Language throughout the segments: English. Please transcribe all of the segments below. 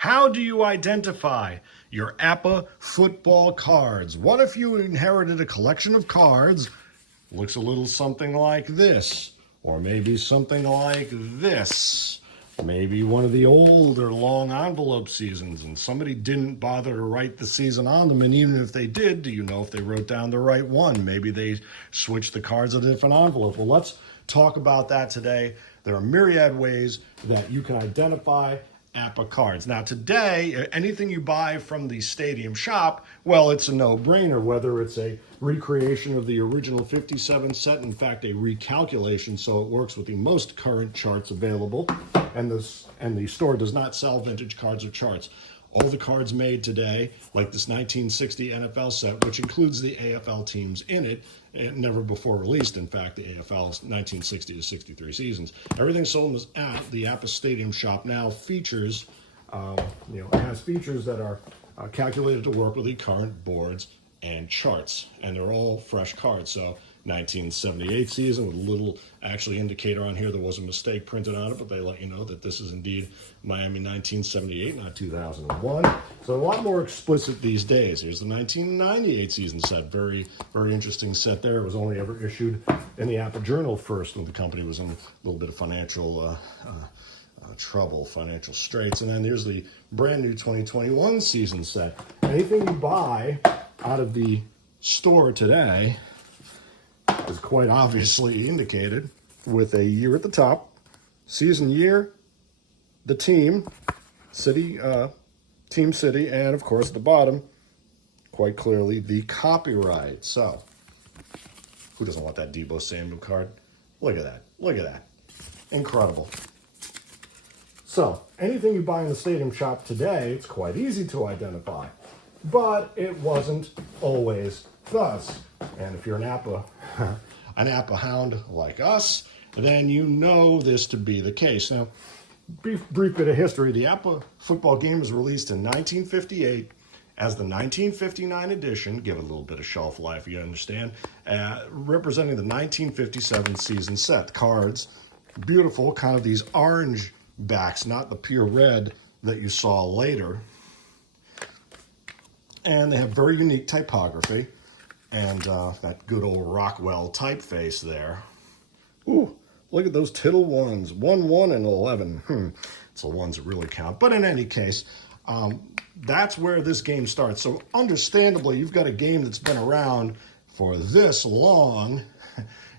How do you identify your APBA football cards? What if you inherited a collection of cards, looks a little something like this, or maybe something like this, maybe one of the older long envelope seasons, and somebody didn't bother to write the season on them, and even if they did, do you know if they wrote down the right one? Maybe they switched the cards in a different envelope. Well, let's talk about that today. There are myriad ways that you can identify APBA cards. Now today, anything you buy from the Stadium Shop, well, it's a no-brainer, whether it's a recreation of the original 57 set, in fact, a recalculation, so it works with the most current charts available, and the store does not sell vintage cards or charts. All the cards made today, like this 1960 NFL set, which includes the AFL teams in it, never before released, in fact, the AFL's 1960 to 63 seasons. Everything sold at the APBA Stadium Shop now features, it has features that are calculated to work with the current boards and charts, and they're all fresh cards. So 1978 season with a little actually indicator on here. There was a mistake printed on it, but they let you know that this is indeed Miami 1978, not 2001. So a lot more explicit these days. Here's the 1998 season set. Very, very interesting set there. It was only ever issued in the APBA Journal first when the company was in a little bit of financial trouble, financial straits. And then here's the brand new 2021 season set. Anything you buy out of the store today is quite obviously indicated with a year at the top, season year, the team, city, team city, and of course at the bottom, quite clearly the copyright. So, who doesn't want that Deebo Samuel card? Look at that. Look at that. Incredible. So, anything you buy in the Stadium Shop today, it's quite easy to identify. But it wasn't always thus. And if you're an APBA hound like us, then you know this to be the case. Now, brief bit of history. The APBA football game was released in 1958 as the 1959 edition, give it a little bit of shelf life, you understand, representing the 1957 season set. Cards, beautiful, kind of these orange backs, not the pure red that you saw later. And they have very unique typography. And that good old Rockwell typeface there. Ooh, look at those tittle ones. 1, 1, and 11. It's the ones that really count. But in any case, that's where this game starts. So understandably, you've got a game that's been around for this long.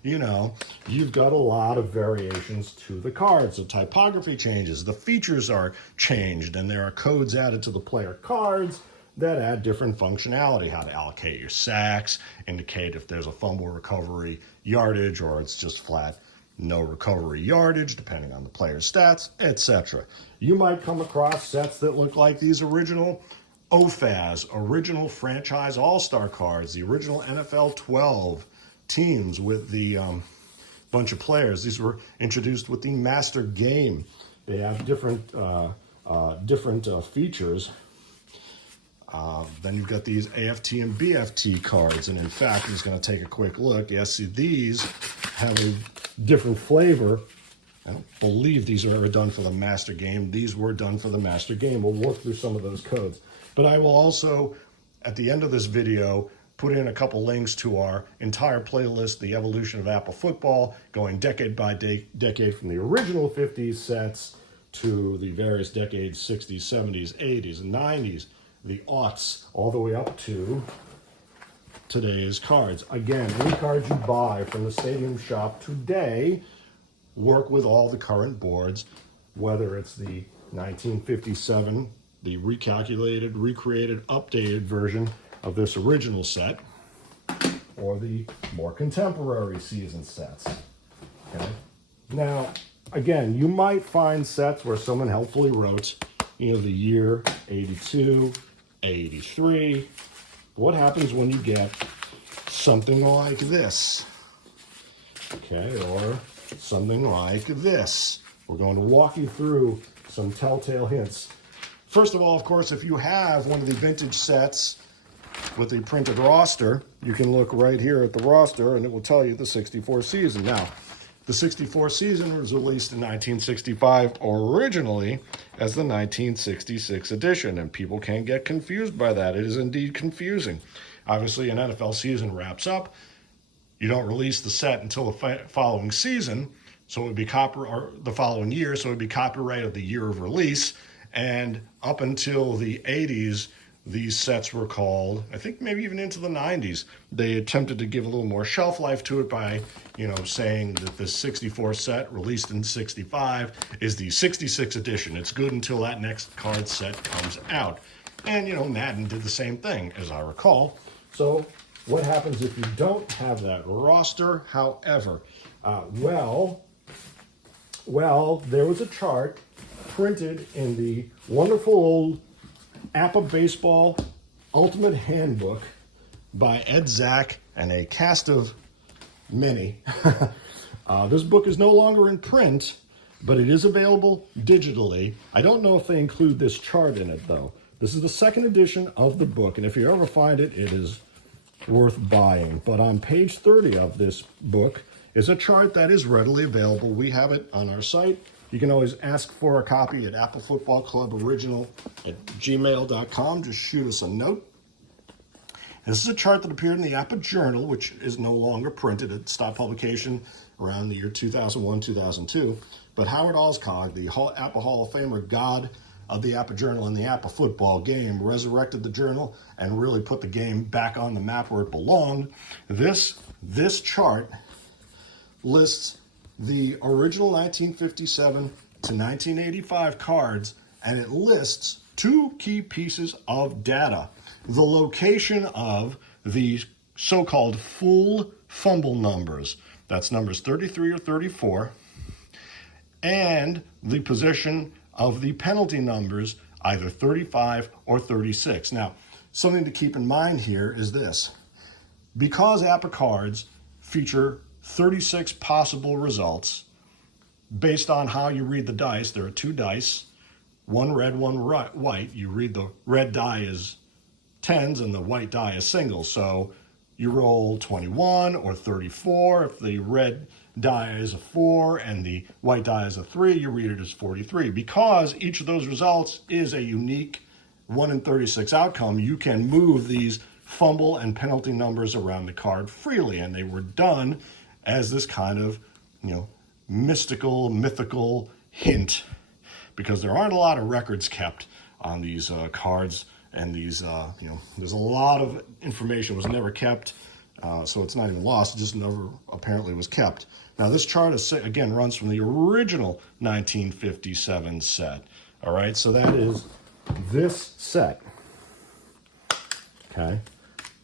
You know, you've got a lot of variations to the cards. The typography changes. The features are changed. And there are codes added to the player cards that add different functionality, how to allocate your sacks, indicate if there's a fumble recovery yardage or it's just flat no recovery yardage, depending on the player's stats, etc. You might come across sets that look like these original OFAS, original franchise all-star cards, the original NFL 12 teams with the bunch of players. These were introduced with the Master Game. They have different features. Then you've got these AFT and BFT cards, and in fact, he's going to take a quick look. Yes, see, these have a different flavor. I don't believe these are ever done for the Master Game. These were done for the Master Game. We'll work through some of those codes. But I will also, at the end of this video, put in a couple links to our entire playlist, The Evolution of APBA Football, going decade by decade from the original 50s sets to the various decades, 60s, 70s, 80s, and 90s. The aughts, all the way up to today's cards. Again, any cards you buy from the Stadium Shop today work with all the current boards, whether it's the 1957, the recalculated, recreated, updated version of this original set, or the more contemporary season sets. Okay? Now, again, you might find sets where someone helpfully wrote, you know, the year 82, 83. What happens when you get something like this? Okay, or something like this. We're going to walk you through some telltale hints. First of all, of course, if you have one of the vintage sets with the printed roster, you can look right here at the roster and it will tell you the 64 season. Now, The 64 season was released in 1965 originally as the 1966 edition, and people can get confused by that. It is indeed confusing. Obviously, an NFL season wraps up. You don't release the set until the following season, so it would be or the following year, so it would be copyright of the year of release. And up until the 80s, these sets were called, I think maybe even into the 90s, they attempted to give a little more shelf life to it by, saying that the 64 set released in 65 is the 66 edition. It's good until that next card set comes out. And, Madden did the same thing, as I recall. So what happens if you don't have that roster? However, well, there was a chart printed in the wonderful old APBA Baseball Ultimate Handbook by Ed Zack and a cast of many. This book is no longer in print, but it is available digitally. I don't know if they include this chart in it, though. This is the second edition of the book, and if you ever find it, it is worth buying. But on page 30 of this book is a chart that is readily available. We have it on our site. You can always ask for a copy at APBA Football Club Original at gmail.com. Just shoot us a note. This is a chart that appeared in the APBA Journal, which is no longer printed. It stopped publication around the year 2001, 2002. But Howard Alscog, the APBA Hall of Famer, god of the APBA Journal and the APBA football game, resurrected the journal and really put the game back on the map where it belonged. This chart lists the original 1957 to 1985 cards, and it lists two key pieces of data: the location of the so-called full fumble numbers, that's numbers 33 or 34, and the position of the penalty numbers, either 35 or 36. Now, something to keep in mind here is this: because APBA cards feature 36 possible results based on how you read the dice. There are two dice, one red, one white. You read the red die as tens and the white die as singles. So you roll 21 or 34. If the red die is a 4 and the white die is a 3, you read it as 43. Because each of those results is a unique 1 in 36 outcome, you can move these fumble and penalty numbers around the card freely, and they were done as this kind of, mythical hint, because there aren't a lot of records kept on these cards, and these, there's a lot of information was never kept, so it's not even lost, it just never apparently was kept. Now, this chart, again, runs from the original 1957 set, all right? So that is this set, okay?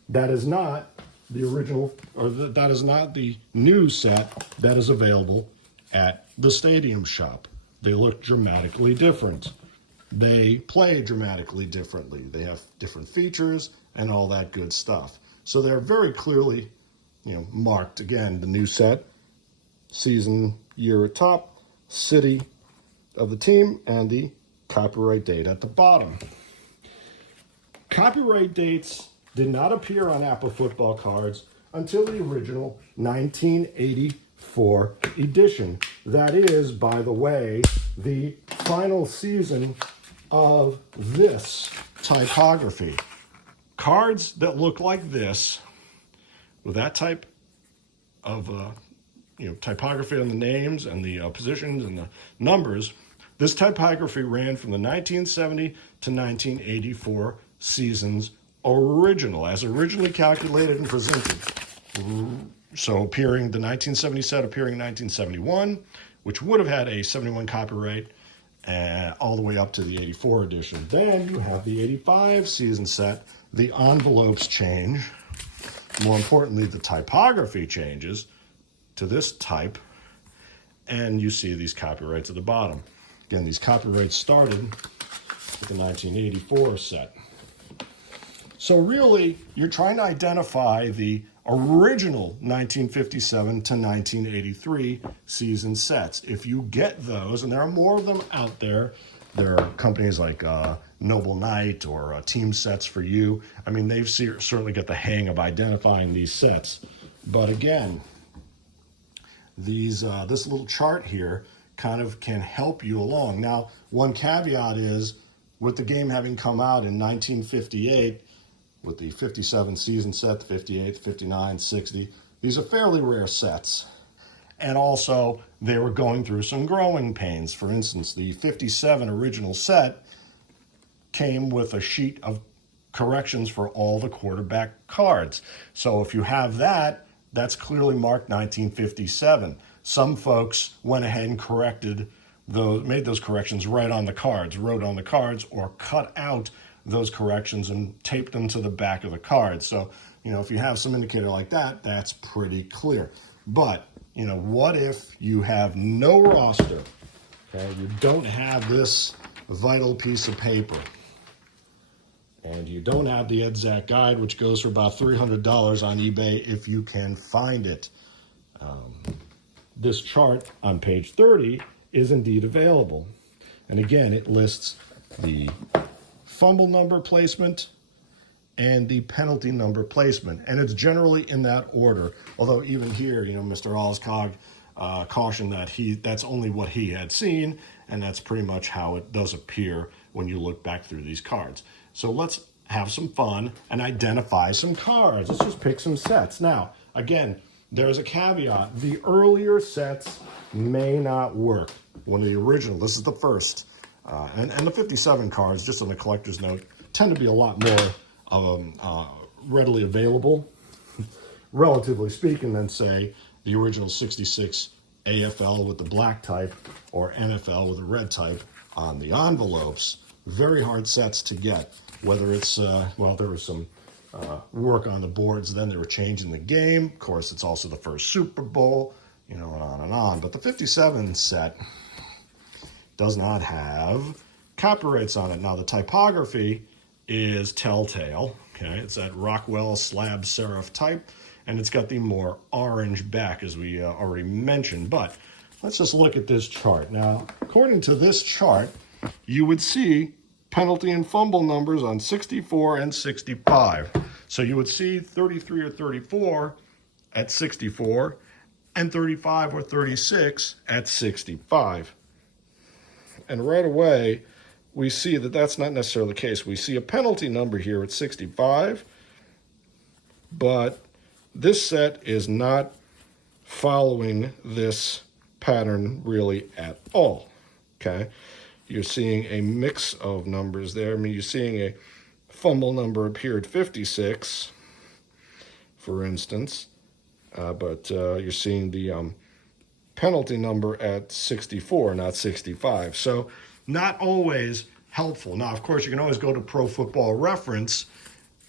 That is not the original, or that is not the new set that is available at the Stadium Shop. They look dramatically different. They play dramatically differently. They have different features and all that good stuff. So they're very clearly, marked. Again, the new set, season, year at top, city of the team, and the copyright date at the bottom. Copyright dates did not appear on APBA football cards until the original 1984 edition. That is, by the way, the final season of this typography. Cards that look like this, with that type of typography on the names and the positions and the numbers, this typography ran from the 1970 to 1984 seasons original, as originally calculated and presented. So appearing the 1970 set appearing in 1971, which would have had a 71 copyright, all the way up to the 84 edition. Then you have the 85 season set. The envelopes change. More importantly, the typography changes to this type, and you see these copyrights at the bottom. Again, these copyrights started with the 1984 set. So really, you're trying to identify the original 1957 to 1983 season sets. If you get those, and there are more of them out there, there are companies like Noble Knight or Team Sets for You. I mean, they've certainly got the hang of identifying these sets. But again, this little chart here kind of can help you along. Now, one caveat is, with the game having come out in 1958, with the 57 season set, the 58, 59, 60, these are fairly rare sets. And also, they were going through some growing pains. For instance, the 57 original set came with a sheet of corrections for all the quarterback cards. So if you have that, that's clearly marked 1957. Some folks went ahead and corrected those, made those corrections right on the cards, wrote on the cards, or cut out those corrections and taped them to the back of the cards. So, if you have some indicator like that, that's pretty clear. But, what if you have no roster? Okay, you don't have this vital piece of paper, and you don't have the Zack guide, which goes for about $300 on eBay if you can find it. This chart on page 30 is indeed available. And again, it lists the fumble number placement and the penalty number placement. And it's generally in that order. Although even here, Mr. Alscog cautioned that that's only what he had seen, and that's pretty much how it does appear when you look back through these cards. So let's have some fun and identify some cards. Let's just pick some sets. Now, again, there's a caveat. The earlier sets may not work. One of the original, this is the first. And the 57 cards, just on the collector's note, tend to be a lot more readily available, relatively speaking, than, say, the original 66 AFL with the black type or NFL with the red type on the envelopes. Very hard sets to get, whether it's, there was some work on the boards, then they were changing the game. Of course, it's also the first Super Bowl, and on and on. But the 57 set does not have copyrights on it. Now, the typography is Telltale. Okay, it's that Rockwell slab serif type, and it's got the more orange back, as we already mentioned. But let's just look at this chart. Now, according to this chart, you would see penalty and fumble numbers on 64 and 65. So you would see 33 or 34 at 64 and 35 or 36 at 65. And right away, we see that that's not necessarily the case. We see a penalty number here at 65, but this set is not following this pattern really at all, okay? You're seeing a mix of numbers there. You're seeing a fumble number appear at 56, for instance, but you're seeing the penalty number at 64, not 65. So not always helpful. Now, of course, you can always go to Pro Football Reference.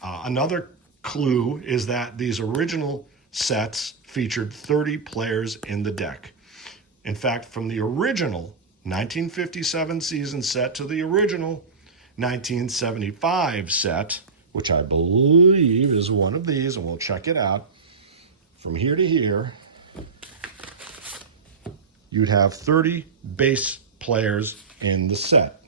Another clue is that these original sets featured 30 players in the deck. In fact, from the original 1957 season set to the original 1975 set, which I believe is one of these, and we'll check it out, from here to here, you'd have 30 base players in the set.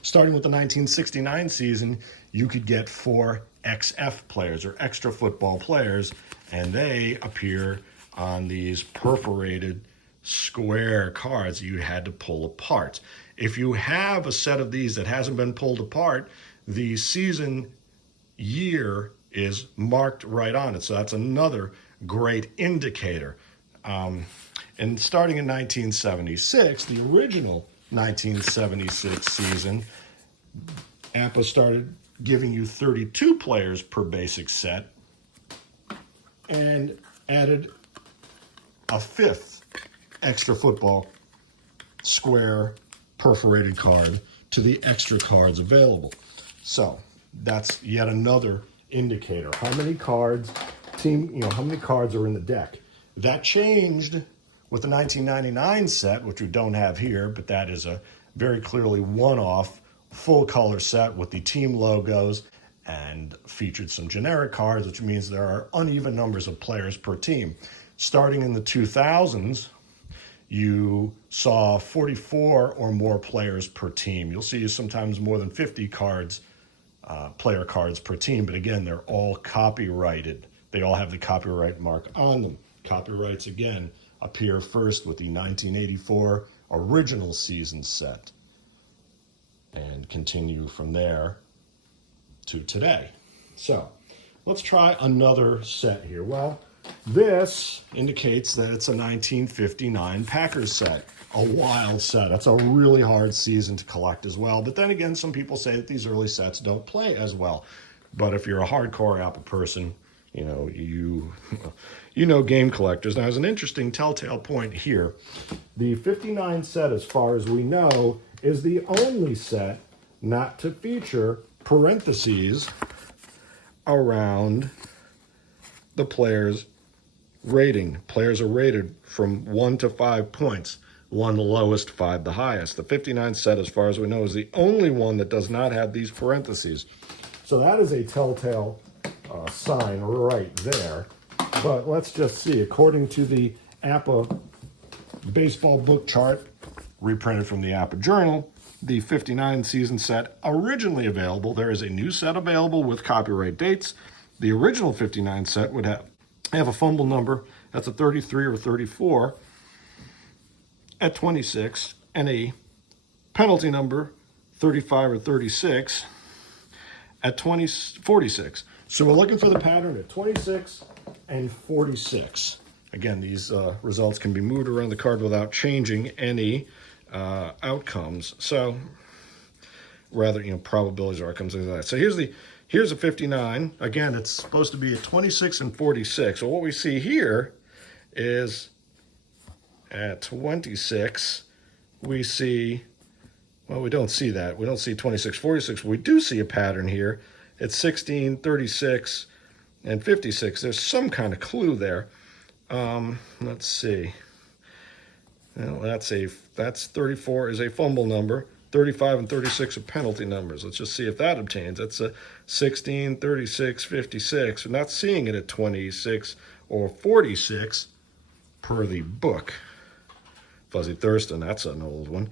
Starting with the 1969 season, you could get 4 XF players, or extra football players, and they appear on these perforated square cards you had to pull apart. If you have a set of these that hasn't been pulled apart, the season year is marked right on it. So that's another great indicator. And starting in 1976, the original 1976 season, APBA started giving you 32 players per basic set and added a 5th extra football square perforated card to the extra cards available. So that's yet another indicator. How many cards how many cards are in the deck? That changed with the 1999 set, which we don't have here, but that is a very clearly one-off full color set with the team logos and featured some generic cards, which means there are uneven numbers of players per team. Starting in the 2000s, you saw 44 or more players per team. You'll see sometimes more than 50 cards, player cards per team, but again, they're all copyrighted. They all have the copyright mark on them. Copyrights, again, appear first with the 1984 original season set and continue from there to today. So let's try another set here. Well, this indicates that it's a 1959 Packers set, a wild set. That's a really hard season to collect as well. But then again, some people say that these early sets don't play as well. But if you're a hardcore APBA person, you know game collectors. Now, there's an interesting telltale point here. The 59 set, as far as we know, is the only set not to feature parentheses around the player's rating. Players are rated from 1 to 5 points. 1 the lowest, 5 the highest. The 59 set, as far as we know, is the only one that does not have these parentheses. So that is a telltale sign right there. But let's just see. According to the APBA baseball book chart, reprinted from the APBA Journal, the 59 season set originally available. There is a new set available with copyright dates. The original 59 set would have a fumble number, that's a 33 or 34, at 26, and a penalty number, 35 or 36, at 46. So we're looking for the pattern at 26 and 46. Again, these results can be moved around the card without changing any outcomes. So rather, probabilities or outcomes, things like that. So here's a 59. Again, it's supposed to be at 26 and 46. So what we see here is at 26, we see, well, we don't see that. We don't see 26, 46. We do see a pattern here. It's 16, 36, and 56. There's some kind of clue there. Let's see. Well, that's 34 is a fumble number. 35 and 36 are penalty numbers. Let's just see if that obtains. That's a 16, 36, 56. We're not seeing it at 26 or 46 per the book. Fuzzy Thurston, that's an old one.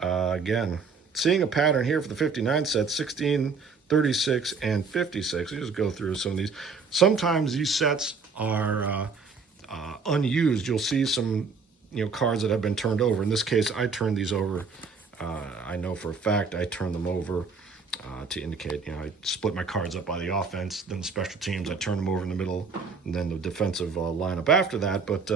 Again, seeing a pattern here for the 59 set, 16, 36, and 56. Let's just go through some of these. Sometimes these sets are unused. You'll see some cards that have been turned over. In this case, I turned these over. I know for a fact I turned them over to indicate, I split my cards up by the offense, then the special teams, I turned them over in the middle, and then the defensive lineup after that. But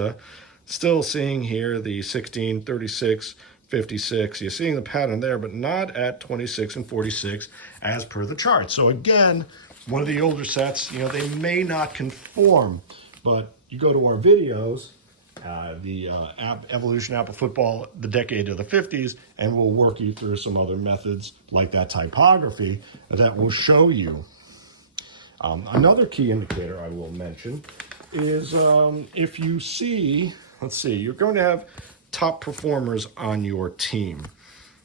still seeing here the 16, 36, 56. You're seeing the pattern there, but not at 26 and 46 as per the chart. So again, one of the older sets, they may not conform, but you go to our videos, the Evolution APBA Football, the decade of the 50s, and we'll work you through some other methods like that typography that will show you. Another key indicator I will mention is if you see, let's see, you're going to have top performers on your team.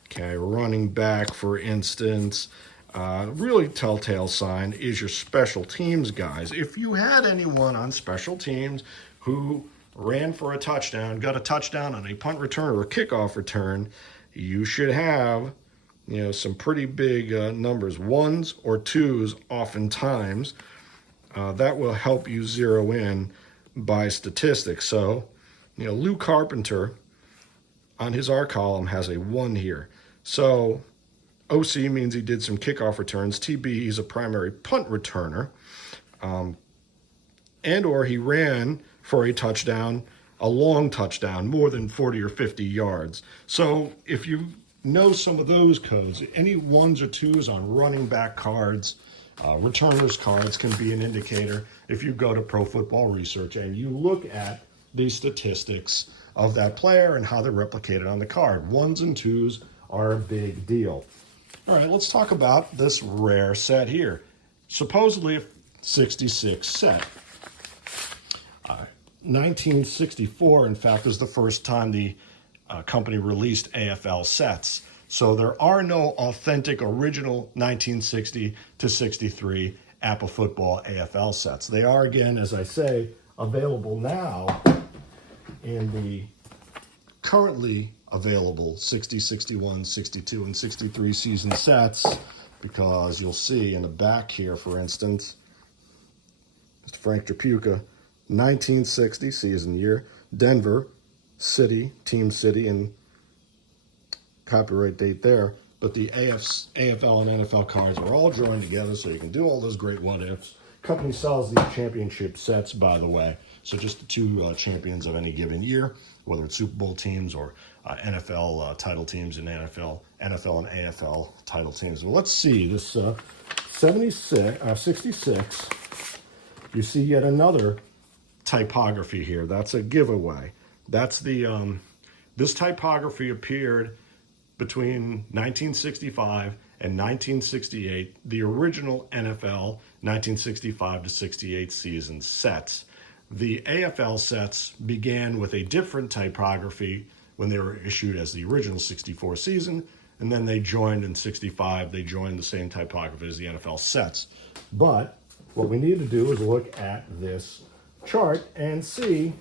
Okay, running back, for instance. Really telltale sign is your special teams guys. If you had anyone on special teams who ran for a touchdown, got a touchdown on a punt return or a kickoff return, you should have, some pretty big numbers, 1s or 2s oftentimes. That will help you zero in by statistics. So, Lou Carpenter on his R column has a 1 here. So OC means he did some kickoff returns. TB, he's a primary punt returner. And or he ran for a touchdown, a long touchdown, more than 40 or 50 yards. So if you know some of those codes, any 1s or 2s on running back cards, returners cards can be an indicator if you go to Pro Football Research and you look at the statistics of that player and how they're replicated on the card. 1s and 2s are a big deal. All right, let's talk about this rare set here. Supposedly a 66 set. 1964, in fact, was the first time the company released AFL sets. So there are no authentic original 1960 to 63 APBA Football AFL sets. They are, again, as I say, available now in the currently available 60, 61, 62, and 63 season sets, because you'll see in the back here, for instance, Mr. Frank Trapuka, 1960 season year, Denver, city, team city, and copyright date there. But the AFL and NFL cards are all joined together, so you can do all those great what-ifs. Company sells these championship sets, by the way. So just the two champions of any given year, whether it's Super Bowl teams or NFL title teams and NFL and AFL title teams. Well, let's see. This 66, you see yet another typography here. That's a giveaway. That's the, this typography appeared between 1965 and 1968, the original NFL 1965 to 68 season sets. The AFL sets began with a different typography when they were issued as the original 64 season, and then they joined in 65, they joined the same typography as the NFL sets. But what we need to do is look at this chart and see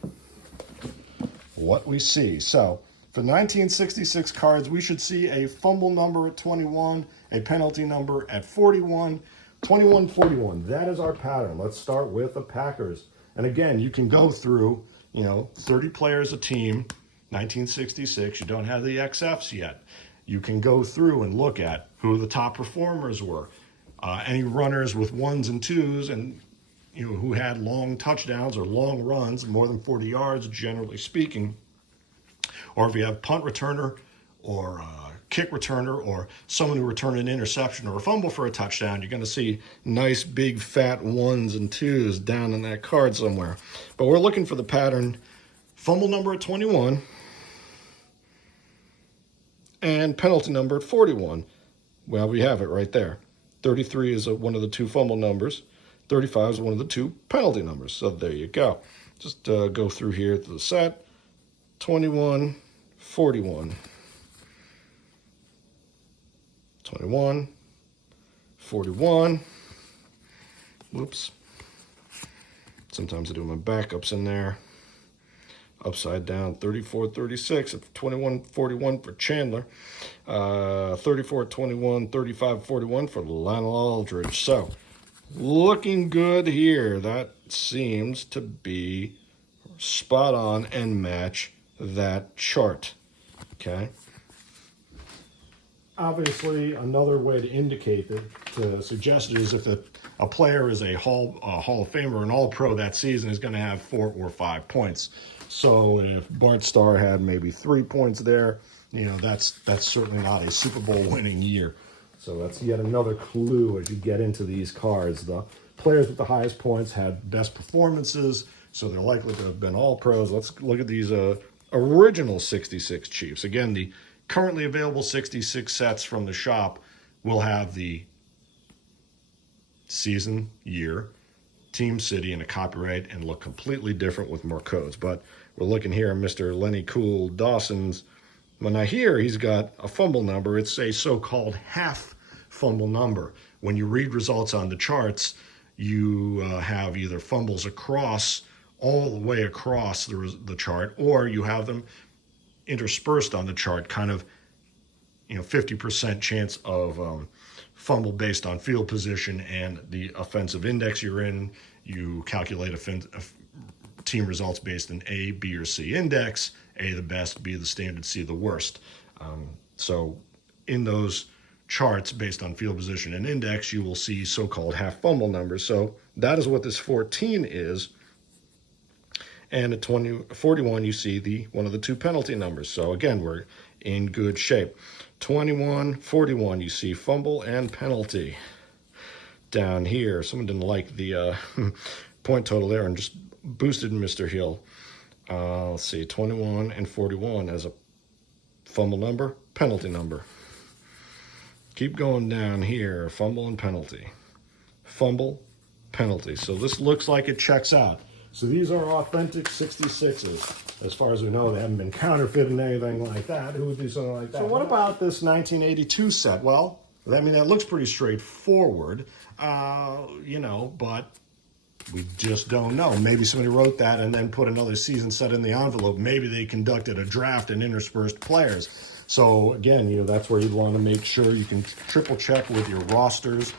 what we see. So for 1966 cards, we should see a fumble number at 21, a penalty number at 41, 21, 41. That is our pattern. Let's start with the Packers. And again, you can go through, 30 players a team, 1966. You don't have the XFs yet. You can go through and look at who the top performers were, any runners with ones and twos, and who had long touchdowns or long runs, more than 40 yards, generally speaking. Or if you have punt returner or kick returner or someone who returned an interception or a fumble for a touchdown, you're going to see nice big fat ones and twos down in that card somewhere. But we're looking for the pattern fumble number at 21 and penalty number at 41. Well, we have it right there. 33 is one of the two fumble numbers. 35 is one of the two penalty numbers. So there you go. Just go through here to the set. 21, 41. 21, 41. Whoops. Sometimes I do my backups in there. Upside down, 34, 36. 21, 41 for Chandler. 34, 21, 35, 41 for Lionel Aldridge. So, looking good here. That seems to be spot on and match that chart. Okay. Obviously, another way to indicate that, to suggest it, is if a player is a Hall of Famer, an All-Pro that season, is going to have 4 or 5 points. So if Bart Starr had maybe 3 points there, that's certainly not a Super Bowl winning year. So that's yet another clue as you get into these cards. The players with the highest points had best performances, so they're likely to have been All-Pros. Let's look at these original 66 Chiefs. Again, the currently available 66 sets from the shop will have the season, year, team, city, and a copyright, and look completely different with more codes. But we're looking here at Mr. Lenny Cool Dawson's. Well, now here he's got a fumble number. It's a so-called half fumble number. When you read results on the charts, you have either fumbles across, all the way across the chart, or you have them interspersed on the chart, kind of 50% chance of fumble based on field position and the offensive index you're in. You calculate team results based on A, B, or C index. A the best, B the standard, C the worst. So in those charts based on field position and index, you will see so-called half fumble numbers. So that is what this 14 is. And at 41, you see one of the two penalty numbers. So again, we're in good shape. 21, 41, you see fumble and penalty. Down here, someone didn't like the point total there and just boosted Mr. Hill. Let's see, 21 and 41 as a fumble number, penalty number. Keep going down here, fumble and penalty. Fumble, penalty. So this looks like it checks out. So these are authentic 66s. As far as we know, they haven't been counterfeited and anything like that. Who would do something like that? So what about this 1982 set? Well, I mean, that looks pretty straightforward, but we just don't know. Maybe somebody wrote that and then put another season set in the envelope. Maybe they conducted a draft and interspersed players. So again, that's where you'd want to make sure you can triple check with your rosters,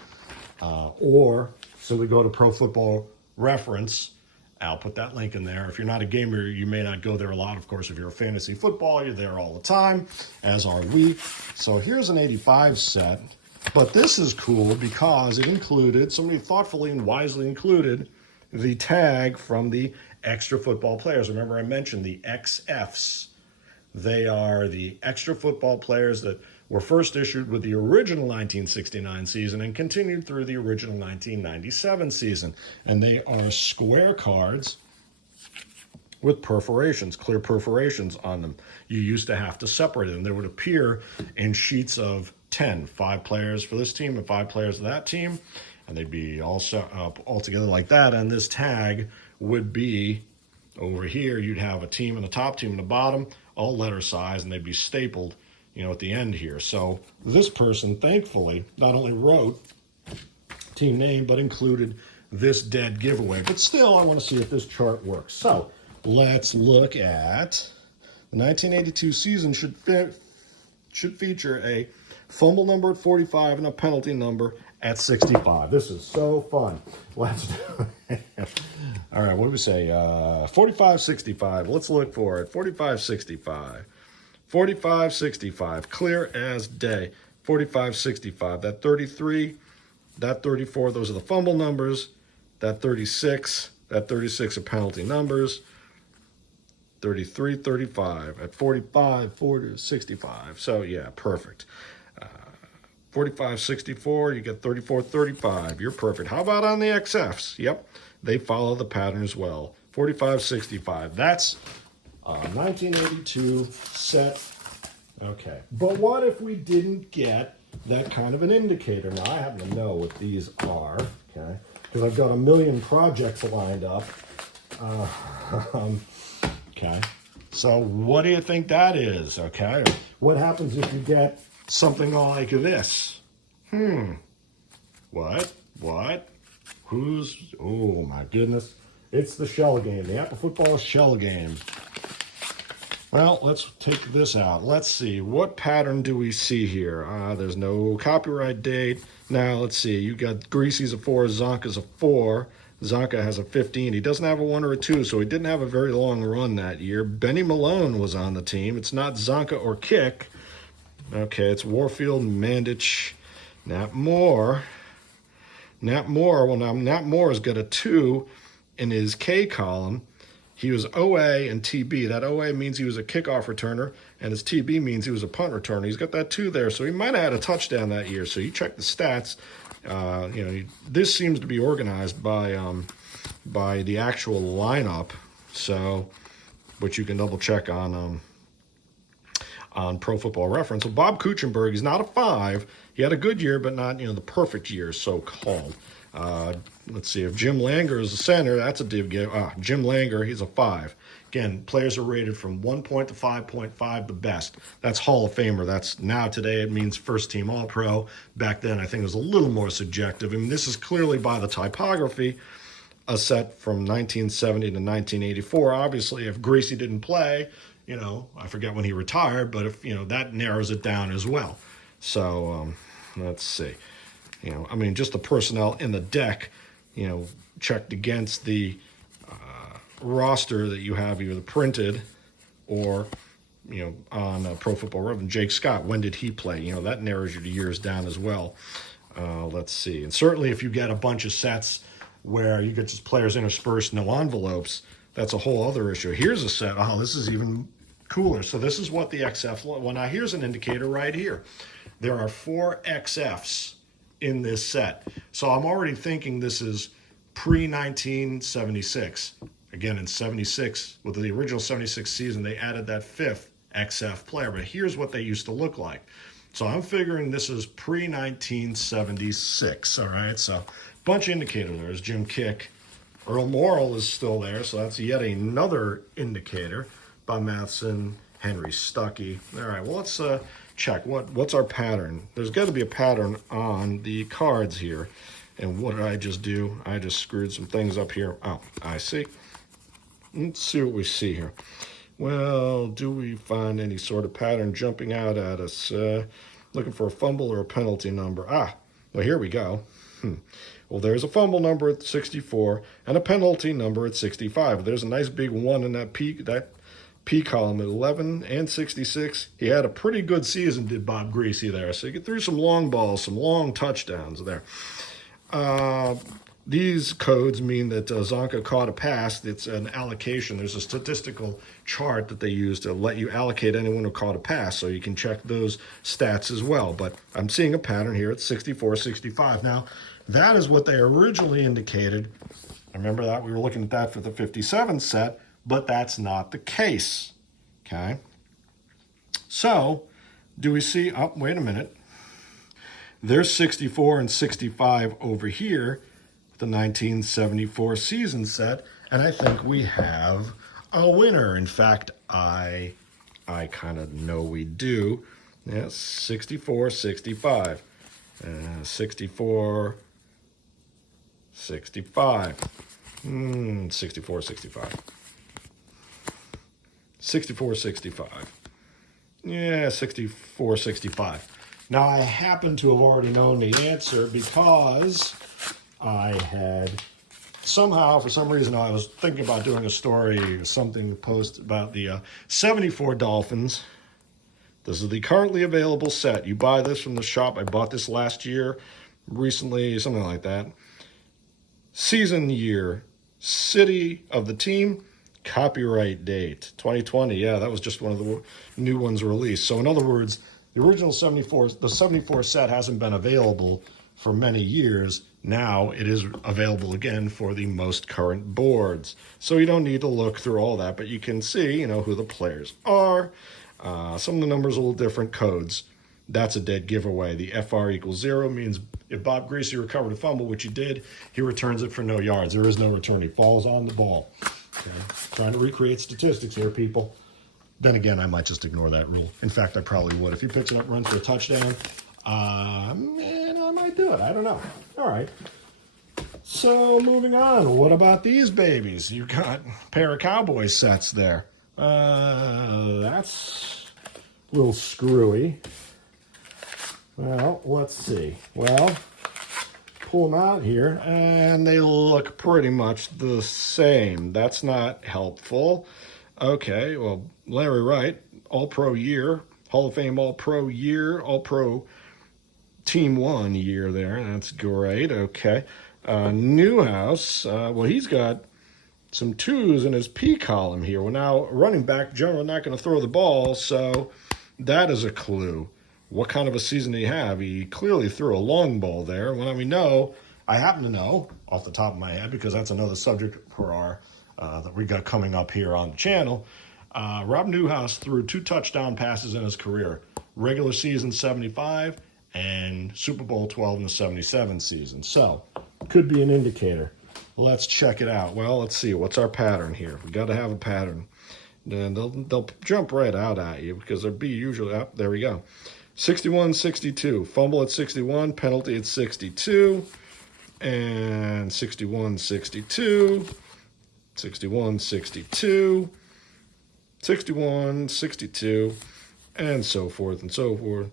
or simply go to Pro Football Reference I'll put that link in there. If you're not a gamer, you may not go there a lot. Of course, if you're a fantasy football, you're there all the time, as are we. So here's an 85 set. But this is cool because it included, somebody thoughtfully and wisely included, the tag from the extra football players. Remember I mentioned the XFs. They are the extra football players that were first issued with the original 1969 season and continued through the original 1997 season. And they are square cards with perforations, clear perforations on them. You used to have to separate them. They would appear in sheets of 10, 5 players for this team and 5 players for that team. And they'd be all together like that. And this tag would be over here. You'd have a team in the top, team in the bottom, all letter size, and they'd be stapled, at the end here. So this person, thankfully, not only wrote team name, but included this dead giveaway. But still, I want to see if this chart works. So let's look at the 1982 season. Should feature a fumble number at 45 and a penalty number at 65. This is so fun. Let's do it. All right, what do we say? 45-65. Let's look for it. 45-65. 45-65. Clear as day. 45-65. That 33, that 34, those are the fumble numbers. That 36 are penalty numbers. 33, 35. At 45, 40, 65. So, yeah, perfect. 45-64, you get 34-35. You're perfect. How about on the XFs? Yep, they follow the pattern as well. 45-65. That's a 1982 set. Okay, but what if we didn't get that kind of an indicator? Now, I happen to know what these are, okay, because I've got a million projects lined up. Okay, so what do you think that is, okay? What happens if you get something like this? What? Oh my goodness. It's the shell game, the APBA football shell game. Well, let's take this out. Let's see, what pattern do we see here? There's no copyright date. Now, let's see, you got Greasy's a 4, Zonka's a 4. Zonka has a 15. He doesn't have a 1 or a 2, so he didn't have a very long run that year. Benny Malone was on the team. It's not Zonka or Kick. Okay, it's Warfield, Mandich, Nat Moore. Well, now Nat Moore's got a 2 in his K column. He was OA and TB. That OA means he was a kickoff returner, and his TB means he was a punt returner. He's got that 2 there, so he might have had a touchdown that year. So you check the stats. This seems to be organized by the actual lineup. So, but you can double check on Pro Football Reference. So Bob Kuchenberg is not a 5. He had a good year, but not the perfect year, so-called. Let's see, if Jim Langer is the center, that's a div give. Jim Langer, he's a 5. Again, players are rated from 1 point to 5.5, the best. That's Hall of Famer. That's now today it means first team All-Pro. Back then I think it was a little more subjective. I mean, this is clearly by the typography, a set from 1970 to 1984. Obviously, if Greasy didn't play, I forget when he retired, but if, that narrows it down as well. So, let's see. Just the personnel in the deck, checked against the roster that you have either printed or, on Pro Football Reference. Jake Scott, when did he play? That narrows your years down as well. Let's see. And certainly if you get a bunch of sets where you get just players interspersed, no envelopes, that's a whole other issue. Here's a set. Oh, this is even cooler. So this is what the XF, well, now here's an indicator right here. There are 4 XFs in this set. So I'm already thinking this is pre-1976. Again, in 76, with the original 76 season, they added that 5th XF player. But here's what they used to look like. So I'm figuring this is pre-1976, all right? So bunch of indicators. There's Jim Kick. Earl Morrill is still there, so that's yet another indicator. Bob Matheson, Henry Stuckey. All right, well, let's check. What's our pattern? There's got to be a pattern on the cards here. And what did I just do? I just screwed some things up here. Oh, I see. Let's see what we see here. Well, do we find any sort of pattern jumping out at us? Looking for a fumble or a penalty number. Well, here we go. Well, there's a fumble number at 64 and a penalty number at 65. There's a nice big one in that P column at 11 and 66. He had a pretty good season, did Bob Greasy there. So he threw some long balls, some long touchdowns there. These codes mean that Zonka caught a pass. It's an allocation. There's a statistical chart that they use to let you allocate anyone who caught a pass, so you can check those stats as well. But I'm seeing a pattern here at 64, 65. Now, that is what they originally indicated. I remember that we were looking at that for the 57 set, but that's not the case, okay? So, do we see, oh, wait a minute. There's 64 and 65 over here, the 1974 season set, and I think we have a winner. In fact, I kind of know we do. Yeah, 64, 65. 64, 65. 64, 65. 64, 65. Yeah, 64, 65. Now, I happen to have already known the answer because I had somehow, for some reason, I was thinking about doing a story, something to post about the 74 Dolphins. This is the currently available set. You buy this from the shop. I bought this last year, recently, something like that. Season year, city of the team, copyright date, 2020. Yeah, that was just one of the new ones released. So in other words, the original 74, the 74 set hasn't been available for many years. Now it is available again for the most current boards. So you don't need to look through all that, but you can see, who the players are. Some of the numbers are a little different, codes. That's a dead giveaway. The FR equals 0 means if Bob Greasy recovered a fumble, which he did, he returns it for no yards. There is no return. He falls on the ball. Okay? Trying to recreate statistics here, people. Then again, I might just ignore that rule. In fact, I probably would. If he picks it up, runs for a touchdown, man, I might do it. I don't know. All right. So moving on. What about these babies? You've got a pair of Cowboys sets there. That's a little screwy. Well, let's see. Well, pull them out here, and they look pretty much the same. That's not helpful. Okay, well, Larry Wright, All-Pro year, Hall of Fame All-Pro year, All-Pro Team 1 year there. That's great. Okay. Newhouse, well, he's got some 2s in his P column here. Well, now, running back, generally not going to throw the ball, so that is a clue. What kind of a season did he have? He clearly threw a long ball there. Well, we know, I happen to know off the top of my head, because that's another subject for our that we got coming up here on the channel. Rob Newhouse threw 2 touchdown passes in his career. Regular season 75 and Super Bowl 12 in the 77 season. So, could be an indicator. Let's check it out. Well, let's see. What's our pattern here? We got to have a pattern. And they'll jump right out at you because they'll be usually up. There we go. 61-62. Fumble at 61. Penalty at 62. And 61-62. 61-62. 61-62. And so forth and so forth.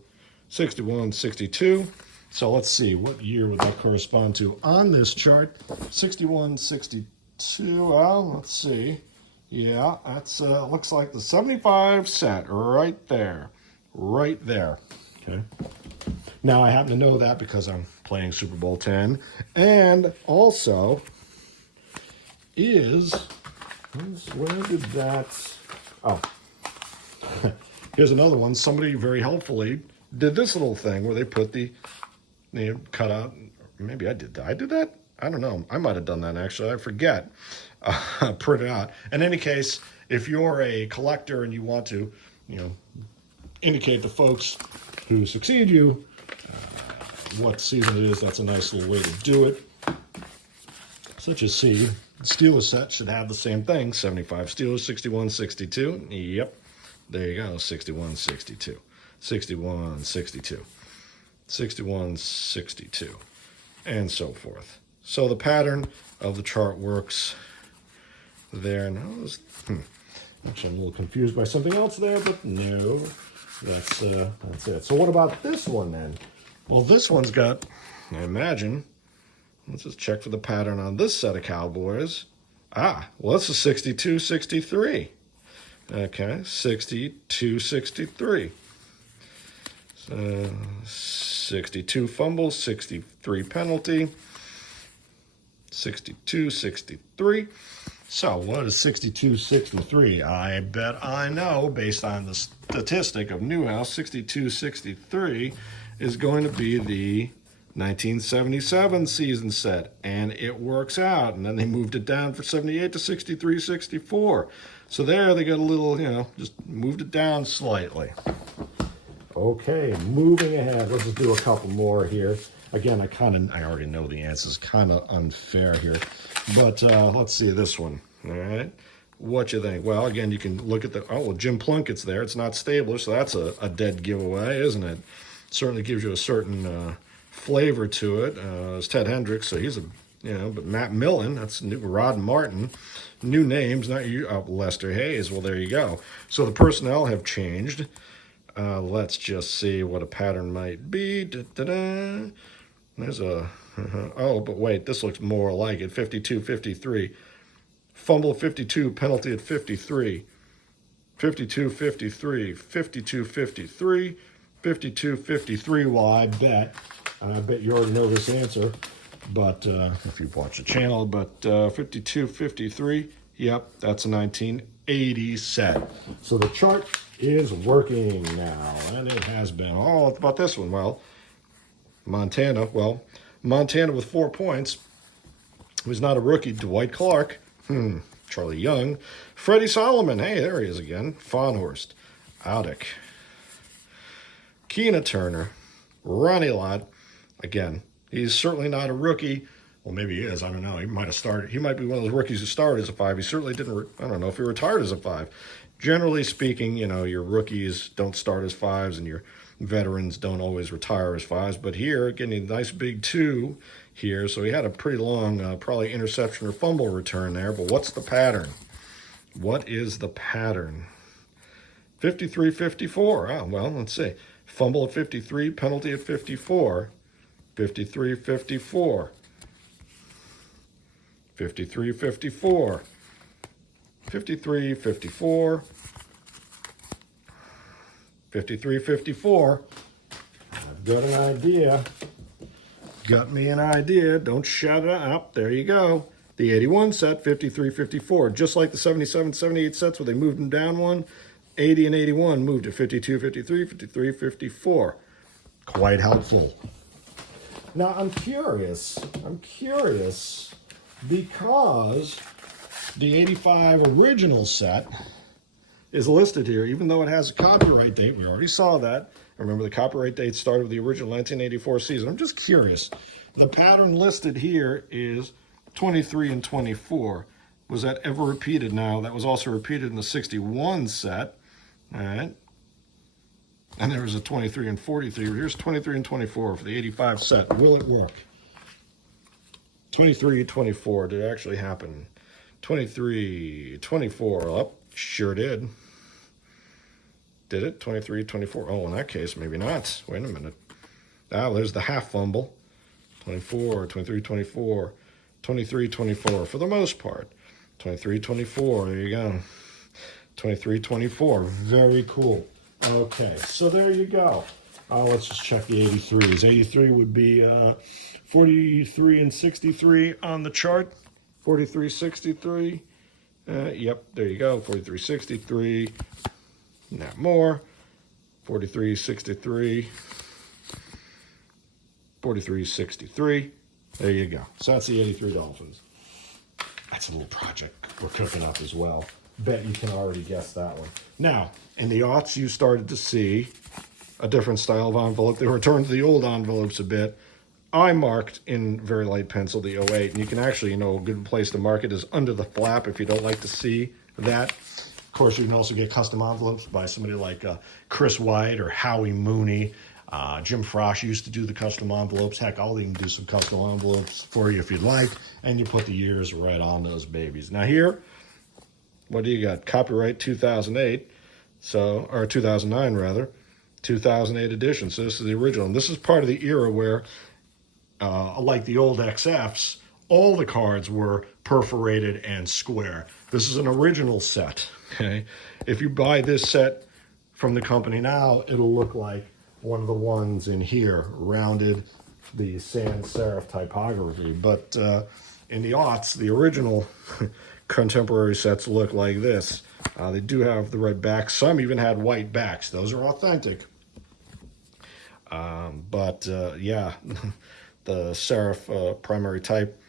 61-62. So let's see, what year would that correspond to on this chart? 61-62, well, let's see. Yeah, that's looks like the 75 set right there. Right there, okay? Now, I happen to know that because I'm playing Super Bowl 10. And also, where did that, oh. Here's another one. Somebody very helpfully did this little thing where they put they cut out, maybe I did that. I did that? I don't know. I might have done that, actually. I forget. Print it out. In any case, if you're a collector and you want to, indicate to folks who succeed you what season it is, that's a nice little way to do it. Such as see, the Steelers set should have the same thing. 75 Steelers, 61-62. Yep. There you go, 61-62. 61-62. 61-62, and so forth. So the pattern of the chart works there. Now, actually, I'm a little confused by something else there, but no, that's it. So what about this one then? Well, this one's got, I imagine, Let's just check for the pattern on this set of Cowboys. Ah, well, it's a 62-63. Okay, 62-63. 62 fumble, 63 penalty, 62-63. So what is 62-63? I bet I know, based on the statistic of Newhouse, 62-63 is going to be the 1977 season set, and it works out. And then they moved it down for 78 to 63-64. So there they got a little, just moved it down slightly. Okay, moving ahead. Let's just do a couple more here. Again, I already know the answer is kind of unfair here, but let's see this one. All right, what you think? Well, again, you can look at Jim Plunkett's there. It's not Stabler, so that's a dead giveaway, isn't it? Certainly gives you a certain flavor to it. It's Ted Hendricks, so he's but Matt Millen, that's new. Rod Martin, new names, not you. Lester Hayes. Well, there you go. So the personnel have changed. Let's just see what a pattern might be. Da-da-da. There's a, oh, but wait, this looks more like it. 52-53. Fumble at 52, penalty at 53. 52-53, 52-53, 52-53. Well, I bet you already know this answer, but if you've watched the channel, but 52-53, yep, that's a 1980 set. So the chart is working now, and it has been. Oh, what about this one? Well, Montana with 4 points. Who's not a rookie? Dwight Clark. Charlie Young. Freddie Solomon. Hey, there he is again. Fawnhorst. Audick. Keena Turner. Ronnie Lott. Again, he's certainly not a rookie. Well, maybe he is. I don't know. He might have started. He might be one of those rookies who started as a 5. He certainly didn't. I don't know if he retired as a 5. Generally speaking, your rookies don't start as 5s, and your veterans don't always retire as 5s. But here, getting a nice big 2 here. So he had a pretty long, probably interception or fumble return there. But what's the pattern? What is the pattern? 53-54. Oh, well, let's see. Fumble at 53, penalty at 54. 53-54. 53-54. 53-54. 53-54. I've got an idea. Got me an idea. Don't shout it out. There you go. The 81 set, 53-54. Just like the 77-78 sets where they moved them down one, 80 and 81 moved to 52-53, 53-54. Quite helpful. Now, I'm curious because the 85 original set is listed here, even though it has a copyright date. We already saw that. Remember, the copyright date started with the original 1984 season. I'm just curious. The pattern listed here is 23 and 24. Was that ever repeated? Now, that was also repeated in the 61 set. All right. And there was a 23 and 43. Here's 23 and 24 for the 85 set. Will it work? 23, 24. Did it actually happen? 23, 24. Oh, sure did. Did it? 23, 24. Oh, in that case, maybe not. Wait a minute. Ah, there's the half fumble. 24, 23, 24. 23, 24 for the most part. 23, 24. There you go. 23, 24. Very cool. Okay, so there you go. Let's just check the 83s. 83 would be 43 and 63 on the chart. 43, 63. Yep, there you go. 43, 63. Not more. 43, 63. 43, 63. There you go. So that's the 83 Dolphins. That's a little project we're cooking up as well. Bet you can already guess that one. Now, in the aughts, you started to see a different style of envelope. They returned to the old envelopes a bit. I marked in very light pencil the 08, and you can actually, a good place to mark it is under the flap if you don't like to see that. Of course, you can also get custom envelopes by somebody like Chris White or Howie Mooney. Jim Frosch used to do the custom envelopes. Heck, I'll even do some custom envelopes for you if you'd like, and you put the years right on those babies. Now here, what do you got? Copyright 2008, or 2009 rather, 2008 edition. So this is the original. And this is part of the era where like the old XFs, all the cards were perforated and square. This is an original set, okay? If you buy this set from the company now, it'll look like one of the ones in here, rounded, the sans serif typography. But in the aughts, the original contemporary sets look like this. They do have the red backs. Some even had white backs. Those are authentic. Yeah, the serif primary type,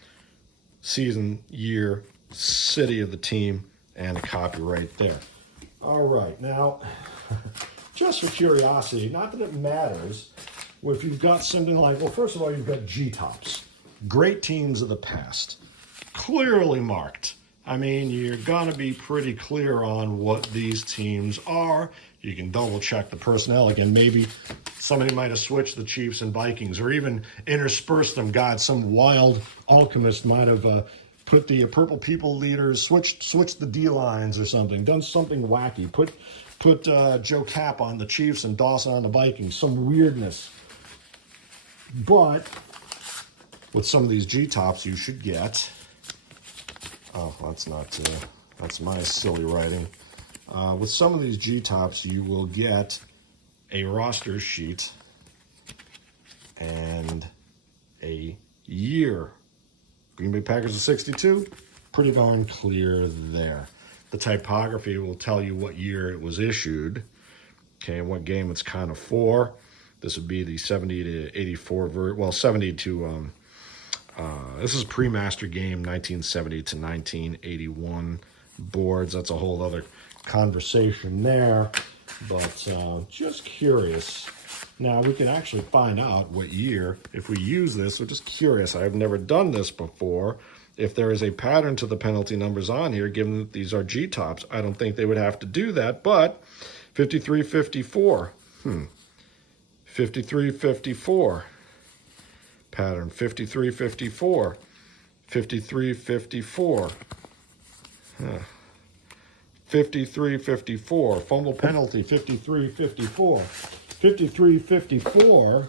season, year, city of the team, and a copyright there. All right, now, just for curiosity, not that it matters, if you've got something like, well, first of all, you've got GTOPs, great teams of the past, clearly marked. I mean, you're going to be pretty clear on what these teams are. You can double check the personnel. Again, maybe somebody might have switched the Chiefs and Vikings, or even interspersed them. God, some wild alchemist might have put the Purple People leaders, switched the D-lines or something, done something wacky, put Joe Cap on the Chiefs and Dawson on the Vikings, some weirdness. But with some of these G-tops, you should get... Oh, that's my silly writing. With some of these G-tops, you will get a roster sheet and a year. Green Bay Packers of 62, pretty darn clear there. The typography will tell you what year it was issued, okay, and what game it's kind of for. This would be the 70 to 84, 70 to... this is pre-master game, 1970 to 1981 boards. That's a whole other conversation there, but just curious. Now, we can actually find out what year, if we use this. So just curious, I've never done this before. If there is a pattern to the penalty numbers on here, given that these are G-tops, I don't think they would have to do that, but 53-54. 53-54. Pattern 53-54, 53-54, 53-54, fumble penalty 53-54, 53-54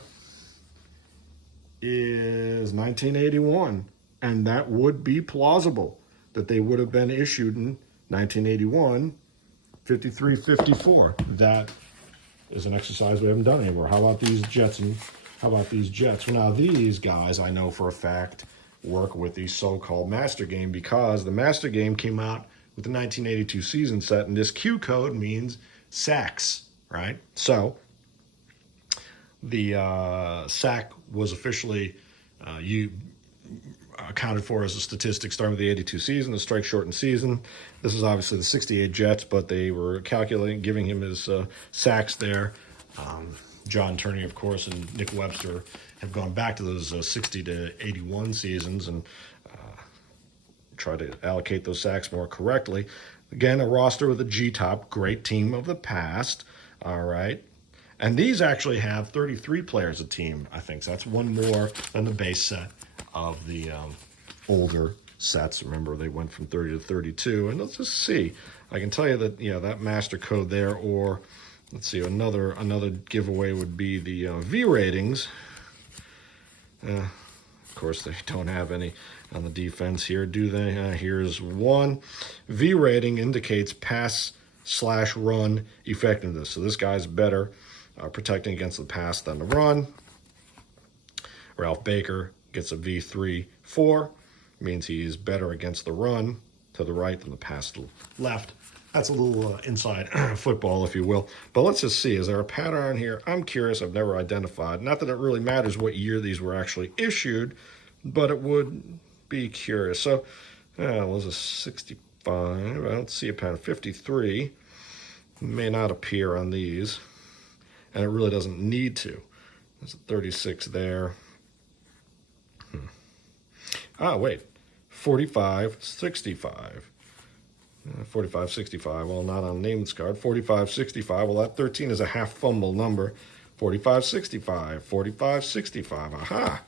is 1981, and that would be plausible that they would have been issued in 1981, 53-54. That is an exercise we haven't done anymore. How about these Jets and how about these Jets? Well, now these guys, I know for a fact, work with the so-called master game, because the master game came out with the 1982 season set, and this Q code means sacks, right? So the sack was officially accounted for as a statistic starting with the 82 season, the strike shortened season. This is obviously the 68 Jets, but they were calculating, giving him his sacks there. John Turney, of course, and Nick Webster have gone back to those 60 to 81 seasons and try to allocate those sacks more correctly. Again, a roster with a G-top, great team of the past, all right. And these actually have 33 players a team, I think. So that's one more than the base set of the older sets. Remember, they went from 30 to 32. And let's just see. I can tell you that, that master code there, or... Let's see, another giveaway would be the V ratings. Of course, they don't have any on the defense here, do they? Here's one. V rating indicates pass/run effectiveness. So this guy's better protecting against the pass than the run. Ralph Baker gets a V3-4. Means he's better against the run to the right than the pass to the left. That's a little inside football, if you will. But let's just see. Is there a pattern here? I'm curious. I've never identified. Not that it really matters what year these were actually issued, but it would be curious. So, was a 65. I don't see a pattern. 53 may not appear on these, and it really doesn't need to. There's a 36 there. Wait. 45-65. 45-65, well, not on names card. 45-65, well, that 13 is a half fumble number. 45-65, 45-65, aha.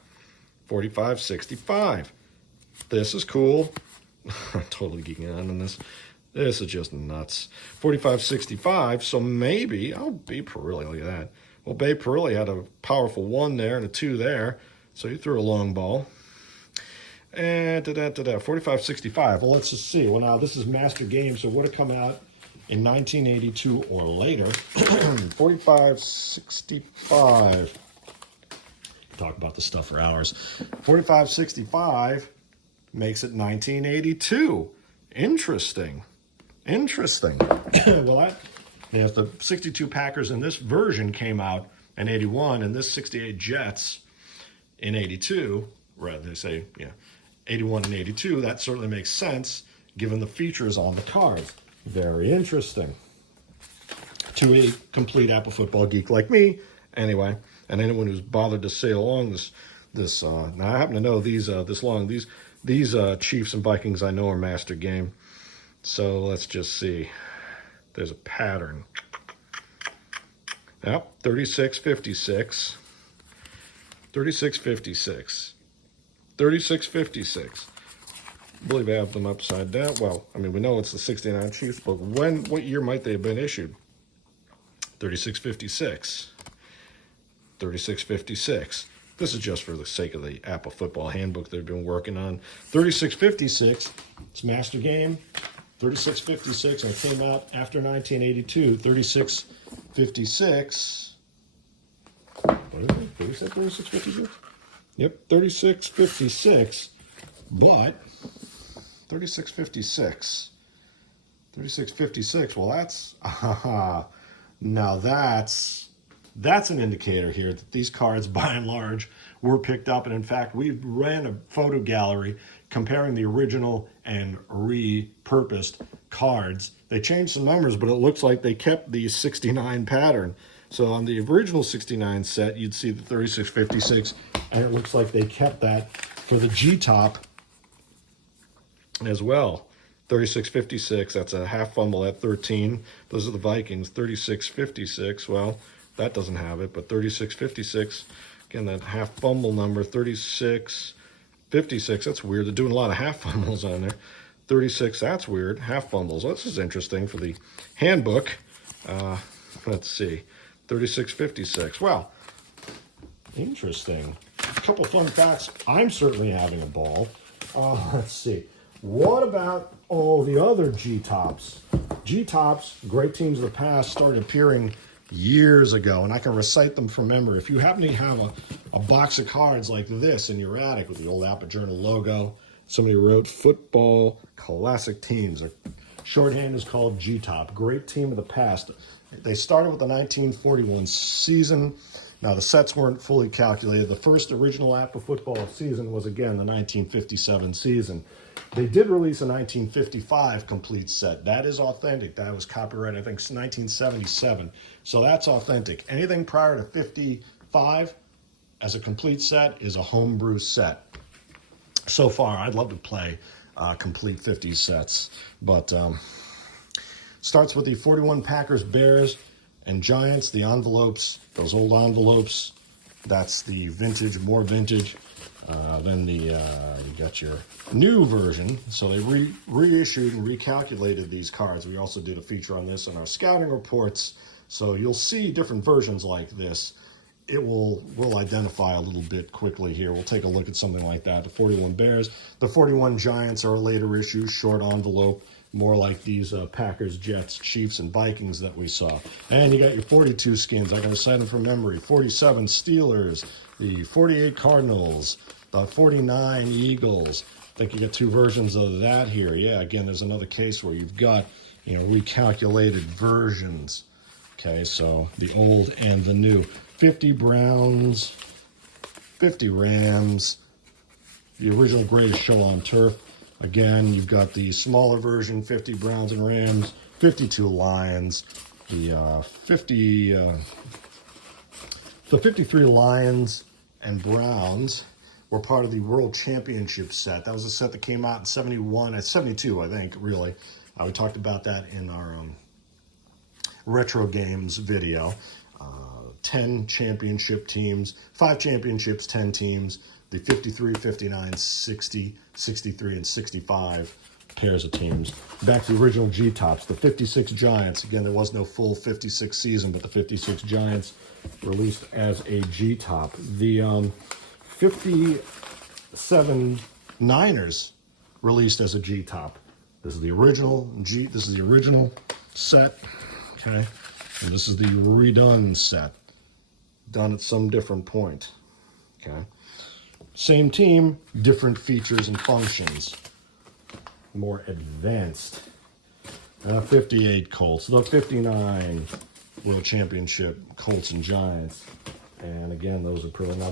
45-65. This is cool. I'm totally geeking out on this. This is just nuts. 45-65, so maybe, Babe Parilli, look at that. Well, Babe Parilli had a powerful 1 there and a 2 there. So you threw a long ball. And 4565. Well, let's just see. Well, now this is Master Game, so it would have come out in 1982 or later. 4565. Talk about the stuff for hours. 4565 makes it 1982. Interesting. Well, the 62 Packers in this version came out in 81, and this 68 Jets in 82. Rather, they say, 81 and 82. That certainly makes sense given the features on the cards. Very interesting. To a complete APBA football geek like me, anyway, and anyone who's bothered to sail along this. Now I happen to know these Chiefs and Vikings I know are Master Game. So let's just see. There's a pattern. Yep, 3656. 3656. 3656. I believe I have them upside down. Well, I mean, we know it's the 69 Chiefs, but what year might they have been issued? 3656. 3656. This is just for the sake of the APBA Football Handbook they've been working on. 3656. It's Master Game. 3656. And it came out after 1982. 3656. What is it? 3656? Yep, 3656, but 3656, well, now that's an indicator here that these cards, by and large, were picked up, and in fact, we ran a photo gallery comparing the original and repurposed cards. They changed some numbers, but it looks like they kept the 69 pattern. So on the original 69 set, you'd see the 3656, and it looks like they kept that for the GTOP as well. 3656, that's a half fumble at 13. Those are the Vikings. 3656, well, that doesn't have it, but 3656, again, that half fumble number, 3656, that's weird. They're doing a lot of half fumbles on there. 36, that's weird, half fumbles. Well, this is interesting for the handbook. Let's see. 3656. Well, interesting. A couple fun facts. I'm certainly having a ball. Let's see. What about all the other GTOPs? GTOPs, great teams of the past, started appearing years ago, and I can recite them from memory. If you happen to have a box of cards like this in your attic with the old APBA Journal logo, somebody wrote Football Classic Teams. Their shorthand is called GTOP. Great team of the past. They started with the 1941 season. Now, the sets weren't fully calculated. The first original APBA football season was, again, the 1957 season. They did release a 1955 complete set. That is authentic. That was copyrighted, I think, 1977. So that's authentic. Anything prior to 55 as a complete set is a homebrew set. So far, I'd love to play complete 50s sets, but starts with the 41 Packers, Bears, and Giants. The envelopes, those old envelopes, that's the vintage, more vintage. Then you got your new version. So they reissued and recalculated these cards. We also did a feature on this in our scouting reports. So you'll see different versions like this. We'll identify a little bit quickly here. We'll take a look at something like that. The 41 Bears. The 41 Giants are a later issue, short envelope, more like these Packers, Jets, Chiefs, and Vikings that we saw. And you got your 42 skins. I can recite them from memory. 47 Steelers, the 48 Cardinals, the 49 Eagles. I think you get two versions of that here. Yeah, again, there's another case where you've got, recalculated versions. Okay, so the old and the new. 50 Browns, 50 Rams, the original greatest show on turf. Again, you've got the smaller version, 50 Browns and Rams, 52 Lions, the 53 Lions and Browns were part of the World Championship set. That was a set that came out in 72, I think, really. We talked about that in our Retro Games video. 10 championship teams, 5 championships, 10 teams, the 53, 59, 60, 63, and 65 pairs of teams. Back to the original GTOPs, the 56 Giants. Again, there was no full 56 season, but the 56 Giants released as a GTOP. The 57 Niners released as a GTOP. This is the original this is the original set, okay? And this is the redone set, done at some different point, okay? Same team, different features and functions. More advanced. 58 Colts, the 59 World Championship Colts and Giants. And again, those are pretty. Now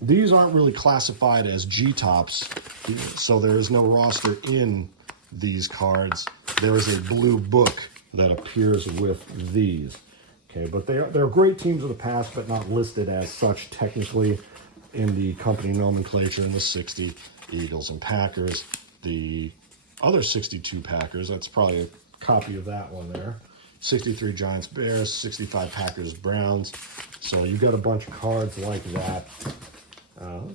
these aren't really classified as GTOPs, so there is no roster in these cards. There is a blue book that appears with these. Okay, but they're great teams of the past, but not listed as such technically in the company nomenclature in the 60 Eagles and Packers. The other 62 Packers, that's probably a copy of that one there. 63 Giants, Bears, 65 Packers, Browns. So you've got a bunch of cards like that. I'm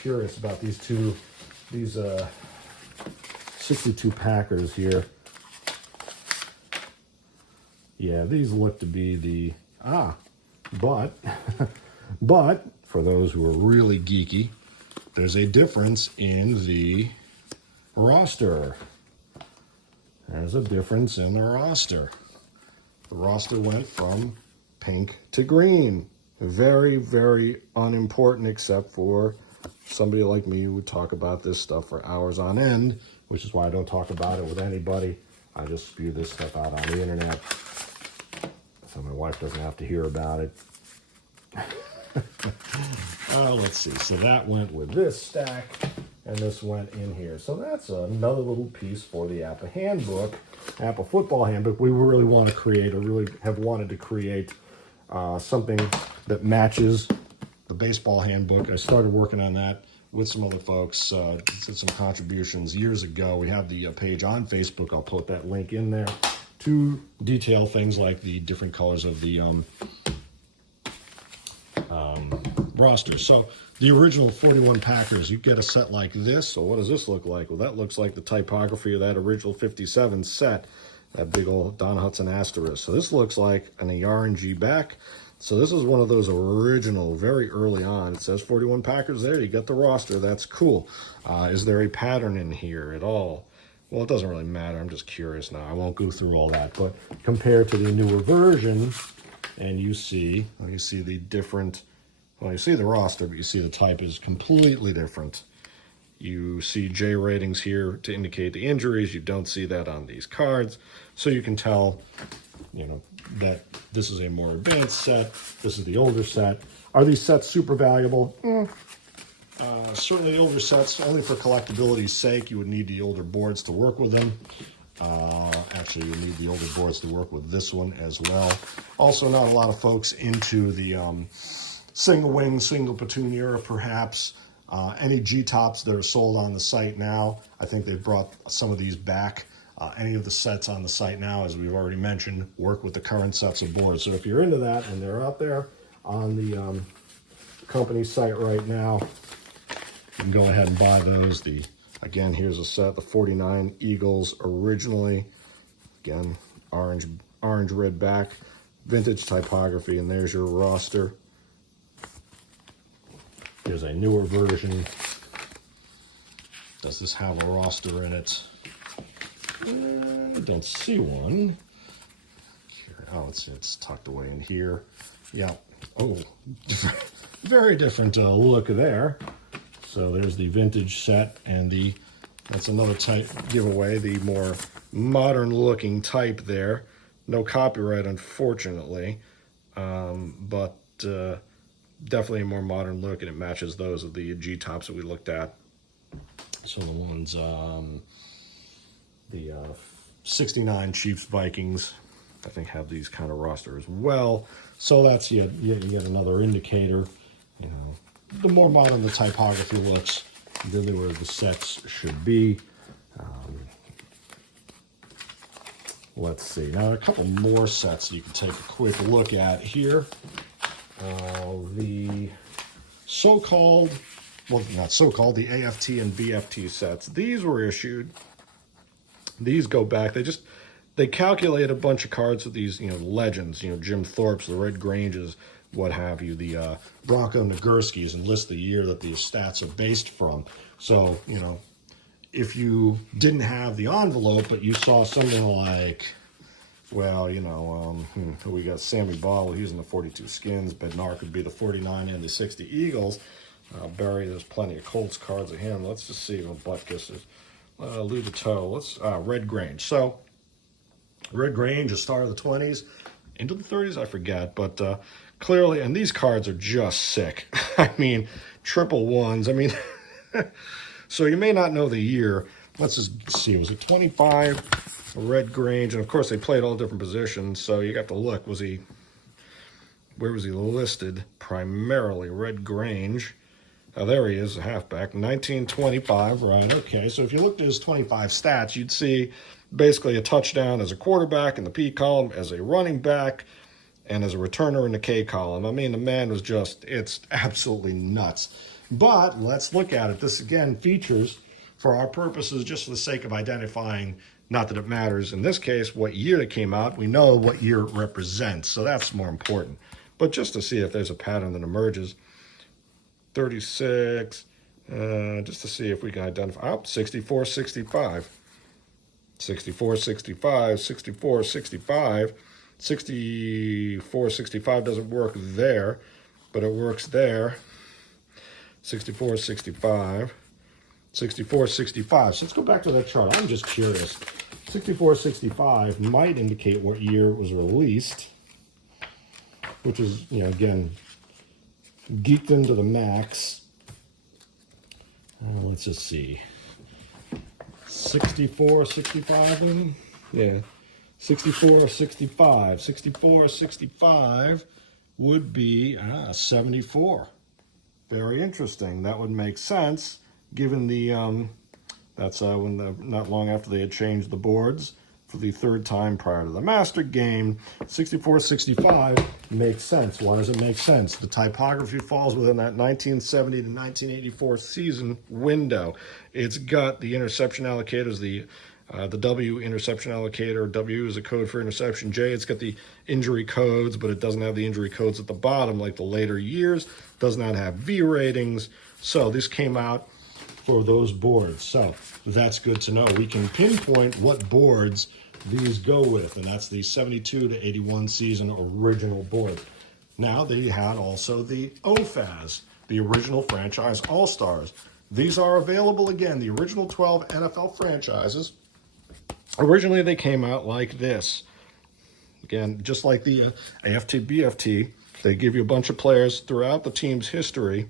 curious about these 62 Packers here. Yeah, these look to be the, but for those who are really geeky, there's a difference in the roster. There's a difference in the roster. The roster went from pink to green. Very, very unimportant, except for somebody like me who would talk about this stuff for hours on end, which is why I don't talk about it with anybody. I just spew this stuff out on the internet, so my wife doesn't have to hear about it. Let's see. So that went with this stack, and this went in here. So that's another little piece for the APBA handbook, APBA Football Handbook. We really want to create, or really have wanted to create, something that matches the baseball handbook. I started working on that with some other folks, did some contributions years ago. We have the page on Facebook. I'll put that link in there to detail things like the different colors of the roster. So the original 41 Packers, you get a set like this. So what does this look like? Well, that looks like the typography of that original 57 set, that big old Don Hudson asterisk. So this looks like an orangey back. So this is one of those original, very early on. It says 41 Packers there. You got the roster. That's cool. Is there a pattern in here at all? Well, it doesn't really matter. I'm just curious now. I won't go through all that. But compared to the newer version, and you see the different, well, you see the roster, but you see the type is completely different. You see J ratings here to indicate the injuries. You don't see that on these cards. So you can tell, that this is a more advanced set. This is the older set. Are these sets super valuable? Certainly the older sets, only for collectability's sake. You would need the older boards to work with them. Actually, you need the older boards to work with this one as well. Also, not a lot of folks into the single wing, single platoon era, perhaps. Any GTOPs that are sold on the site now, I think they've brought some of these back. Any of the sets on the site now, as we've already mentioned, work with the current sets of boards. So if you're into that and they're out there on the company site right now, you can go ahead and buy those. Again, here's a set, the 49 Eagles originally. Again, orange, red back, vintage typography, and there's your roster. Here's a newer version. Does this have a roster in it? I don't see one. Oh, it's tucked away in here. Yeah. Oh, very different look there. So there's the vintage set, and that's another type giveaway, the more modern looking type there. No copyright, unfortunately, but definitely a more modern look, and it matches those of the GTOPs that we looked at. So the ones, the 69 Chiefs Vikings, I think, have these kind of roster as well. So that's you get another indicator. The more modern the typography looks, the newer the sets should be. Let's see. Now, a couple more sets you can take a quick look at here. The so-called, well, not so-called, the AFT and BFT sets. These were issued. These go back. they calculate a bunch of cards with these, legends, Jim Thorpe's, the Red Granges, what have you, the Bronco Nagurskis, and list the year that these stats are based from. So, if you didn't have the envelope, but you saw something like, well, we got Sammy Ball, he's in the 42 Skins, Bednar could be the 49 and the 60 Eagles. Barry, there's plenty of Colts cards of him. Let's just see what Butkus is. Lou let's, Red Grange. So, Red Grange, a star of the 20s, into the 30s, I forget, but clearly, and these cards are just sick. I mean, triple ones. I mean, so you may not know the year. Let's just see, was it 25, Red Grange, and of course they played all different positions, so you got to look, where was he listed? Primarily Red Grange. Oh, there he is, a halfback, 1925, right, okay. So if you looked at his 25 stats, you'd see basically a touchdown as a quarterback in the P column, as a running back, and as a returner in the K column. I mean, the man was it's absolutely nuts. But let's look at it. This, again, features, for our purposes, just for the sake of identifying, not that it matters in this case, what year it came out. We know what year it represents, so that's more important. But just to see if there's a pattern that emerges. 36, just to see if we can identify, 64, 65. 64, 65, 64, 65. 64, 65 doesn't work there, but it works there. 64, 65. 64, 65. So let's go back to that chart. I'm just curious. 64, 65 might indicate what year it was released, which is, again, geeked into the max. Let's just see. 64, 65, yeah. 64, 65. 64, 65 would be 74. Very interesting. That would make sense, given the, that's not long after they had changed the boards for the third time prior to the Master game. 64, 65 makes sense. Why does it make sense? The typography falls within that 1970 to 1984 season window. It's got the interception allocators, the W interception allocator. W is a code for interception. J, it's got the injury codes, but it doesn't have the injury codes at the bottom like the later years. Does not have V ratings. So this came out for those boards. So that's good to know. We can pinpoint what boards these go with, and that's the 72 to 81 season original board. Now they had also the OFAS, the original franchise All-Stars. These are available again, the original 12 NFL franchises. Originally they came out like this. Again, just like the AFT, BFT, they give you a bunch of players throughout the team's history.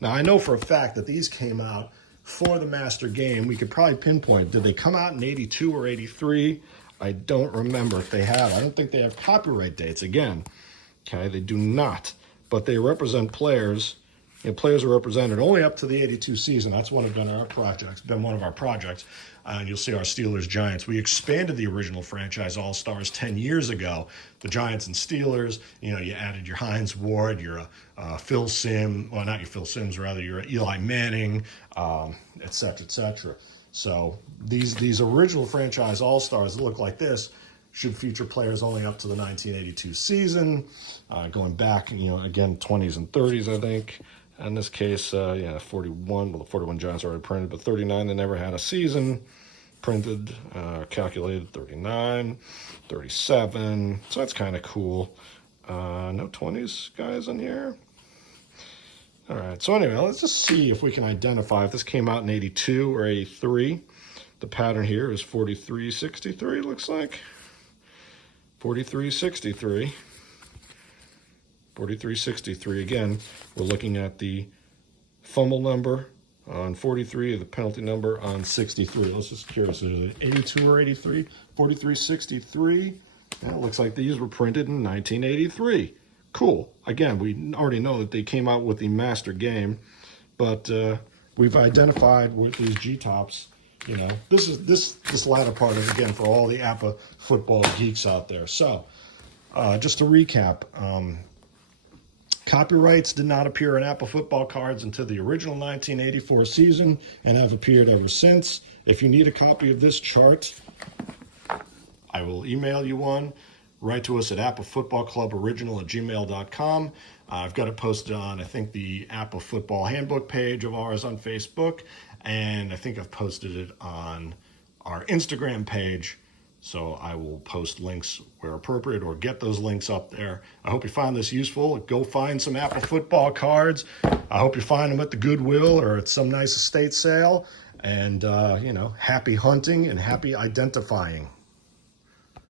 Now I know for a fact that these came out for the Master game. We could probably pinpoint, did they come out in 82 or 83? I don't remember if they have. I don't think they have copyright dates again. Okay, they do not. But they represent players. Players are represented only up to the 82 season. That's one of our projects, been one of our projects. And you'll see our Steelers Giants. We expanded the original franchise All-Stars 10 years ago. The Giants and Steelers, you added your Hines Ward, your Phil Sims, well, not your Phil Sims, rather your Eli Manning, et cetera, et cetera. So these original franchise All-Stars that look like this should feature players only up to the 1982 season, going back, again, 20s and 30s, I think. In this case, 41, well, the 41 Giants are already printed, but 39, they never had a season. Printed, calculated 39, 37, so that's kind of cool. No 20s guys in here. All right, so anyway, let's just see if we can identify if this came out in 82 or 83. The pattern here is 4363, looks like. 4363. 4363. Again, we're looking at the fumble number on 43, the penalty number on 63. Let's just curious, is it 82 or 83? 4363. And it looks like these were printed in 1983. Cool. Again, we already know that they came out with the Master game, but we've identified with these GTOPs. This latter part is, again, for all the APBA football geeks out there. So, just to recap, copyrights did not appear in APBA football cards until the original 1984 season and have appeared ever since. If you need a copy of this chart, I will email you one. Write to us at apbafootballcluboriginal@gmail.com. I've got it posted on, I think, the APBA Football Handbook page of ours on Facebook, and I think I've posted it on our Instagram page. So I will post links where appropriate or get those links up there. I hope you found this useful. Go find some APBA football cards. I hope you find them at the Goodwill or at some nice estate sale. And, happy hunting and happy identifying.